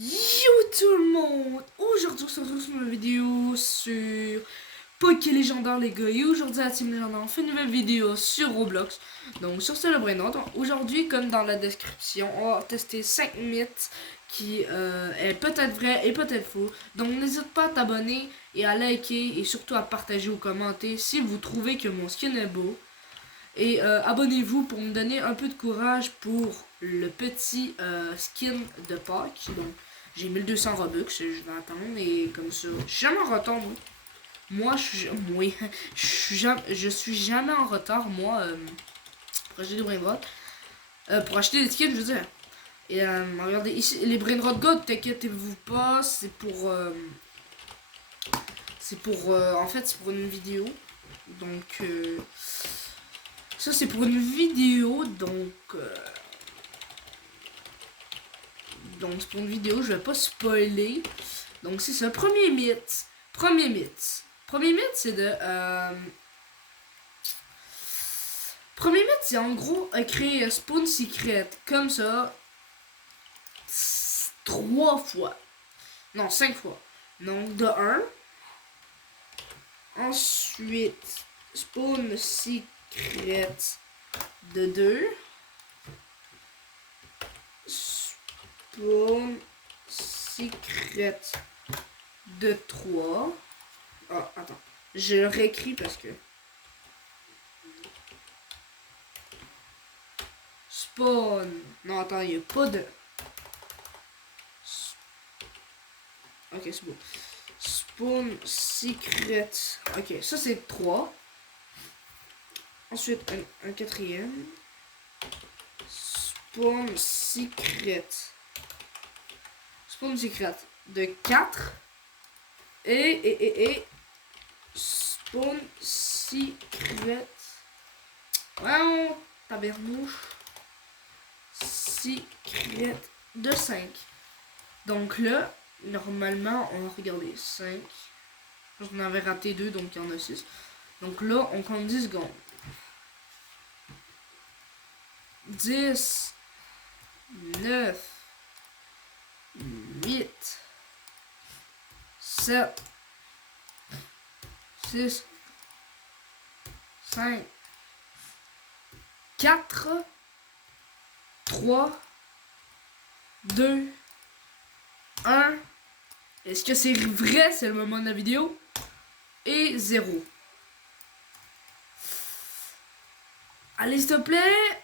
Yo tout le monde! Aujourd'hui on se retrouve sur une vidéo sur Poké Légendaire les gars. Et aujourd'hui la team Légendaire on fait une nouvelle vidéo sur Roblox. Donc sur ce le brain. Aujourd'hui comme dans la description on va tester 5 mythes qui est peut-être vrai et peut-être faux. Donc n'hésite pas à t'abonner et à liker et surtout à partager ou commenter si vous trouvez que mon skin est beau. Et abonnez-vous pour me donner un peu de courage pour le petit skin de Pâques. Donc, j'ai 1200 Robux, je vais attendre et comme ça. Je suis jamais en retard, moi. Moi, je suis jamais en retard, moi, pour acheter des brainrots. Pour acheter des skins, je veux dire. Et regardez, ici, les brainrot God, t'inquiétez-vous pas, c'est pour. En fait, c'est pour une vidéo. Donc, ça, c'est pour une vidéo, donc c'est pour une vidéo, je vais pas spoiler. Donc c'est ça, premier mythe. Premier mythe, c'est de... Premier mythe, c'est en gros créer un spawn secret, comme ça, 3 fois. Non, 5 fois. Donc de 1. Ensuite, spawn secret de 2. Spawn secret de 3. Ah, attends. Je le réécris parce que... Spawn... Non, attends, il n'y a pas de... Ok, c'est bon. Spawn secret... Ok, ça c'est 3. Ensuite, un quatrième. Spawn secret. Spawn secret de 4. Et spawn secret. Ouais, tabernouche. Secret de 5. Donc là, normalement, on va regarder 5. J'en avais raté 2, donc il y en a 6. Donc là, on compte 10 secondes. 10, 9, 8, 7, 6, 5, 4, 3, 2, 1. Est-ce que c'est vrai? C'est le moment de la vidéo. Et 0. Allez, s'il te plaît.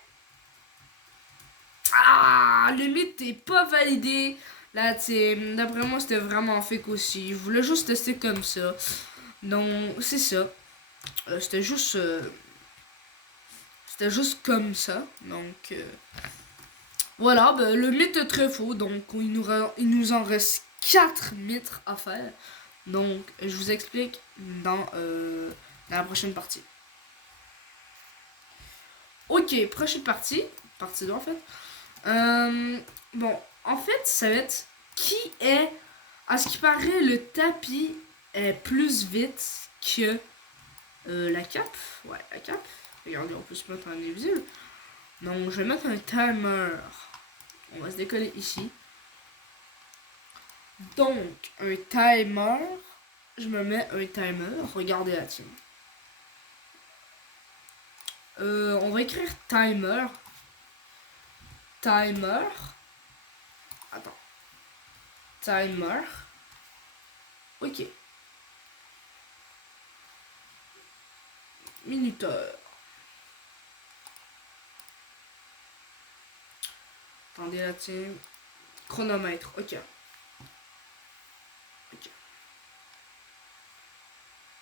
Ah, le mythe n'est pas validé. Là, d'après moi, c'était vraiment fake aussi. Je voulais juste tester comme ça. Donc, c'est ça. C'était juste comme ça. Donc, voilà. Ben, le mythe est très faux. Donc, il nous en reste 4 mythes à faire. Donc, je vous explique dans la prochaine partie. Ok, prochaine partie. Partie 2 en fait. Bon, en fait, ça va être qui est, à ce qui paraît, le tapis est plus vite que la cape. Ouais, la cape. Regardez, on peut se mettre en invisible. Donc, je vais mettre un timer. On va se décoller ici. Donc, un timer. Je me mets un timer. Regardez la team. On va écrire timer. Timer. Attends. Timer. Ok. Minuteur. Attendez la team. Chronomètre. Ok. Ok.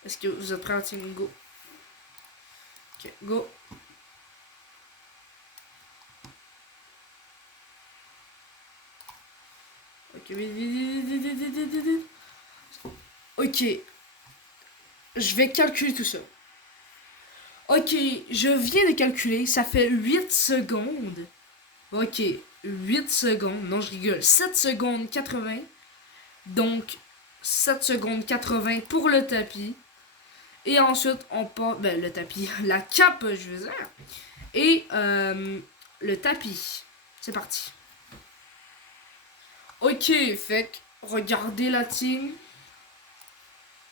Est-ce que vous êtes prêts à la team? Go. Ok, go. Ok, vite. Ok. Je vais calculer tout ça. Ok, je viens de calculer. Ça fait 8 secondes. Ok, 8 secondes. Non, je rigole. 7 secondes 80. Donc, 7 secondes 80 pour le tapis. Et ensuite, on part... Ben, le tapis. La cape, je veux dire. Et le tapis. C'est parti. Ok, fait que regardez la team.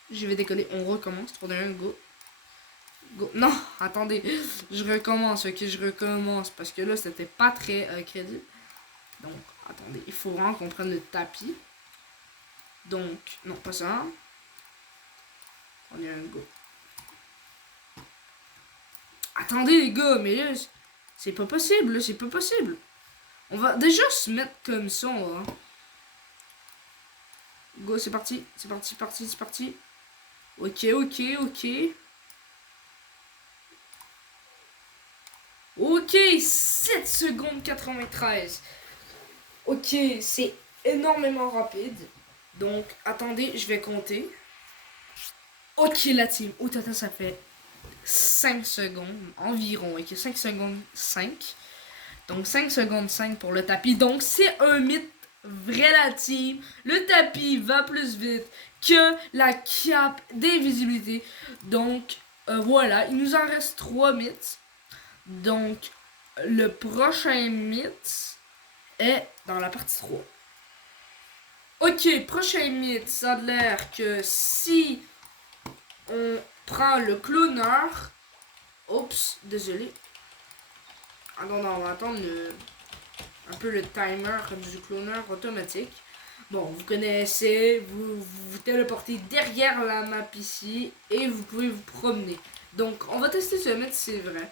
Je vais décoller, on recommence. 3, 2, 1, go. Go. Non, attendez, je recommence, ok, je recommence. Parce que là, c'était pas très crédible. Donc, attendez, il faut vraiment qu'on prenne le tapis. Donc, non, pas ça. On est un go. Attendez, les gars, mais là, c'est pas possible, là, c'est pas possible. On va déjà se mettre comme ça, hein. Go, c'est parti, c'est parti, parti, c'est parti. Ok, ok, ok. Ok, 7 secondes 93. Ok, c'est énormément rapide. Donc, attendez, je vais compter. Ok, la team. Oh, tata, ça fait 5 secondes environ. Ok, 5 secondes 5. Donc, 5 secondes 5 pour le tapis. Donc, c'est un mythe vrai, la team. Le tapis va plus vite que la cape d'invisibilité. Donc, voilà, il nous en reste 3 mythes. Donc, le prochain mythe est dans la partie 3. Ok, prochain mythe, ça a l'air que si on prend le cloneur... Oups, désolé. Ah non, on va attendre un peu le timer du cloneur automatique. Bon, vous connaissez, vous téléportez derrière la map ici et vous pouvez vous promener. Donc, on va tester ce mythe si c'est vrai.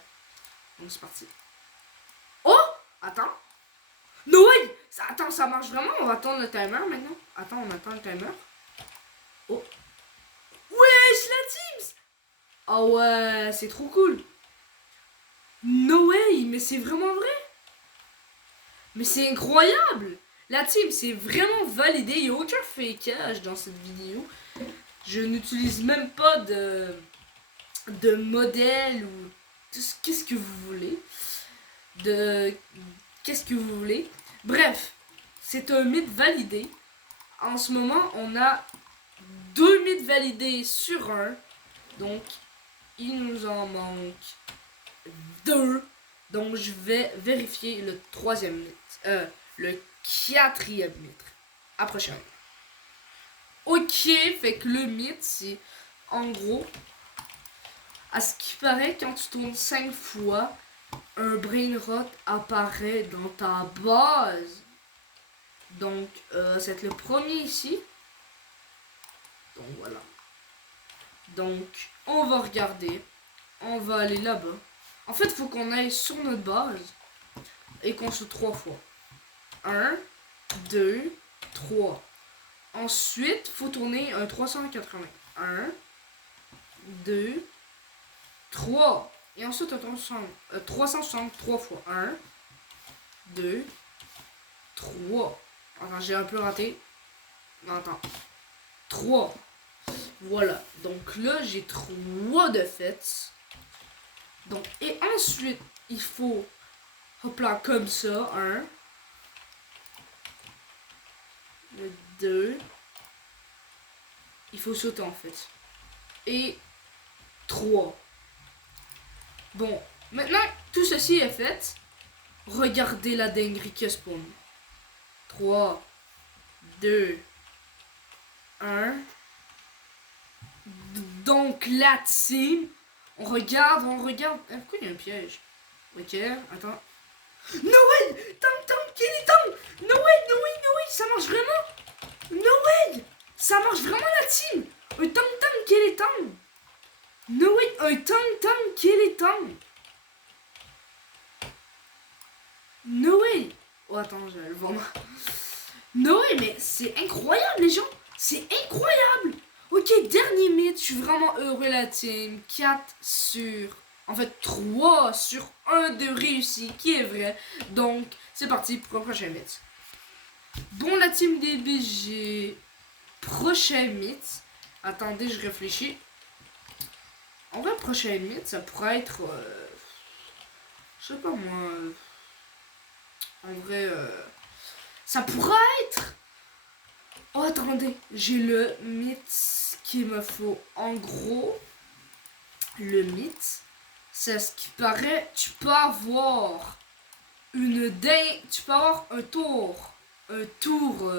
Donc, c'est parti. Oh! Attends. No way! Attends, ça marche vraiment? On va attendre le timer maintenant. Attends, on attend le timer. Oh. Wesh, la Teams! Ah ouais, c'est trop cool. No way, mais c'est vraiment vrai. Mais c'est incroyable. La team, c'est vraiment validé. Il n'y a aucun fakeage dans cette vidéo. Je n'utilise même pas de modèle ou qu'est-ce que vous voulez. Qu'est-ce que vous voulez. Bref, c'est un mythe validé. En ce moment, on a 2 mythes validés sur 1. Donc, il nous en manque 2. Donc, je vais vérifier le 3e mythe. Le 4e mythe. À prochaine. Ok, fait que le mythe, c'est en gros, à ce qui paraît, quand tu tournes 5 fois, un brain rot apparaît dans ta base. Donc, c'est le premier ici. Donc, voilà. Donc, on va regarder. On va aller là-bas. En fait, il faut qu'on aille sur notre base et qu'on saute 3 fois. 1, 2, 3. Ensuite, il faut tourner un 380. 1, 2, 3. Et ensuite, un 363 fois. 1, 2, 3. Attends, j'ai un peu raté. Non, attends. 3. Voilà. Donc là, j'ai 3 de fait. Donc, et ensuite, il faut, hop là, comme ça. 1, 2. Il faut sauter en fait. Et 3. Bon, maintenant tout ceci est fait. Regardez la dinguerie que spawn. 3, 2, 1. Donc la team. On regarde, on regarde. Pourquoi il y a un piège? Ok, attends. No way! Tank, kill it, tank! No way, no way, no way! Ça marche vraiment? No way! Ça marche vraiment la team! Un tank, kill it, tank! No way! Un tank, kill it, tank! No way! Oh, attends, je vais le vendre. No way, mais c'est incroyable, les gens! C'est incroyable! Ok, dernier mythe, je suis vraiment heureux, la team. 4 sur... En fait, 3 sur 1 de réussi, qui est vrai. Donc, c'est parti pour le prochain mythe. Bon, la team DBG. Prochain mythe. Attendez, je réfléchis. En vrai, prochain mythe, ça pourrait être... je sais pas moi... en vrai... ça pourrait être... Oh, attendez. J'ai le mythe qu'il me faut. En gros, le mythe, c'est ce qui paraît... Tu peux avoir tu peux avoir un tour un tour,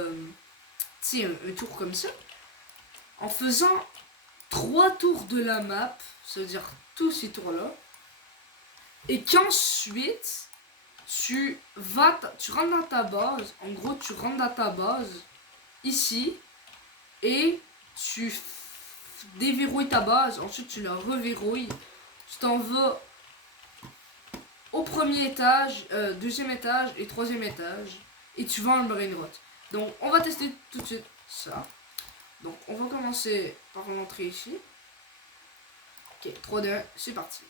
tu sais, un tour comme ça, en faisant 3 tours de la map, ça veut dire tous ces tours-là, et qu'ensuite, tu rentres dans ta base, en gros, tu rentres dans ta base, ici, et tu déverrouilles ta base, ensuite tu la reverrouilles, tu t'en vas au premier étage, deuxième étage et troisième étage, et tu vas en brain rot. Donc on va tester tout de suite ça. Donc on va commencer par rentrer ici. Ok, 3, 2, 1, c'est parti.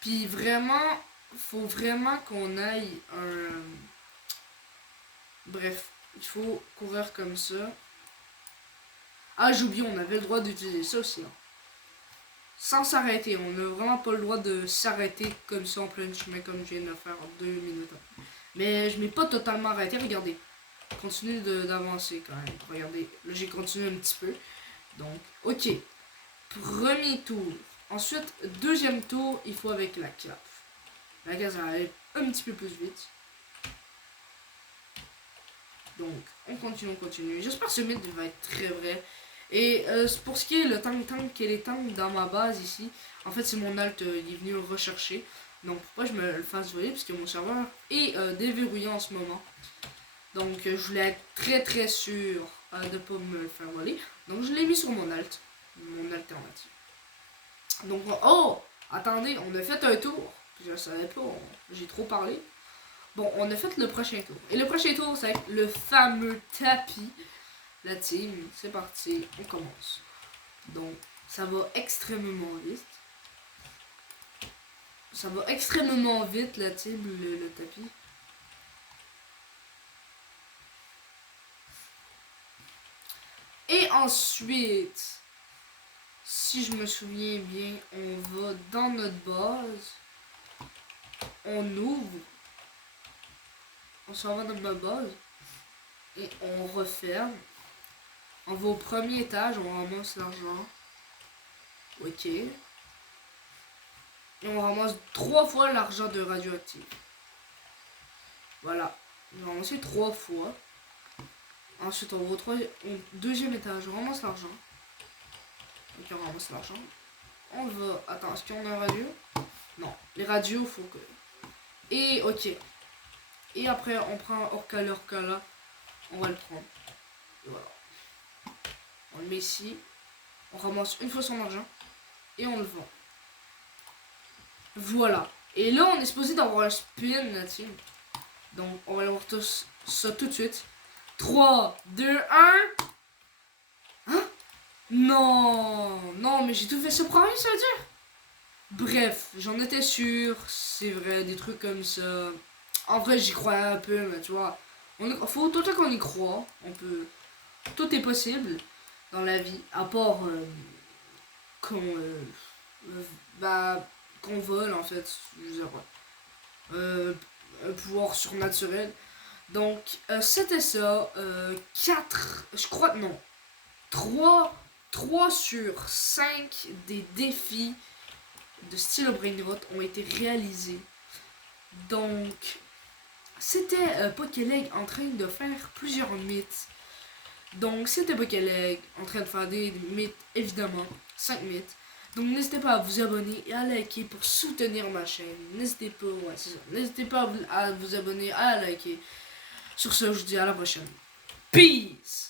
Puis vraiment, faut vraiment qu'on aille un... Bref, il faut courir comme ça. Ah, j'ai oublié, on avait le droit d'utiliser ça aussi. Hein. Sans s'arrêter, on n'a vraiment pas le droit de s'arrêter comme ça en plein chemin comme je viens de le faire en 2 minutes. Mais je m'ai pas totalement arrêté, regardez. Continue d'avancer quand même. Regardez, là j'ai continué un petit peu. Donc, ok. Premier tour. Ensuite, deuxième tour, il faut avec la cape. La cape, ça va aller un petit peu plus vite. Donc, on continue. J'espère que ce mythe va être très vrai. Et pour ce qui est le tank et les tanks dans ma base ici, en fait c'est mon alt, il est venu le rechercher. Donc pourquoi je me le fasse voler, parce que mon serveur est déverrouillé en ce moment. Donc je voulais être très sûr de ne pas me le faire voler. Donc je l'ai mis sur mon alternative. Donc oh, attendez, on a fait un tour. Je savais pas, j'ai trop parlé. Bon, on a fait le prochain tour. Et le prochain tour, c'est le fameux tapis. La team, c'est parti, on commence. Donc, ça va extrêmement vite. Ça va extrêmement vite, la team, le tapis. Et ensuite, si je me souviens bien, on va dans notre base. On ouvre. On s'en va dans notre base. Et on referme. On va au premier étage, on ramasse l'argent. Ok. Et on ramasse 3 fois l'argent de radioactif. Voilà. On va ramasser 3 fois. Ensuite, on va au deuxième étage, on ramasse l'argent. Ok, on ramasse l'argent. On va... Attends, est-ce qu'on a un radio? Non. Les radios, faut que... Et ok. Et après, on prend Orcala. On va le prendre. Et voilà. On le met ici. On ramasse une fois son argent. Et on le vend. Voilà. Et là, on est supposé d'avoir un spin, la team. Donc, on va aller voir ça tout de suite. 3, 2, 1. Hein? Non. Non, mais j'ai tout fait ce premier, ça veut dire? Bref, j'en étais sûr. C'est vrai, des trucs comme ça. En vrai, j'y croyais un peu, mais tu vois. Faut tout le temps qu'on y croit. On peut... Tout est possible dans la vie. À part qu'on... qu'on vole, en fait. Je sais pas. Un pouvoir surnaturel. Donc, c'était ça. 4, je crois, non. 3 sur 5 des défis de style Brainrot ont été réalisés. Donc, c'était Pokéleg en train de faire plusieurs mythes. Donc, c'était Pokéleg en train de faire des mythes, évidemment. 5 mythes. Donc, n'hésitez pas à vous abonner et à liker pour soutenir ma chaîne. N'hésitez pas, ouais, c'est ça. N'hésitez pas à vous abonner, à liker. Sur ce, je vous dis à la prochaine. Peace!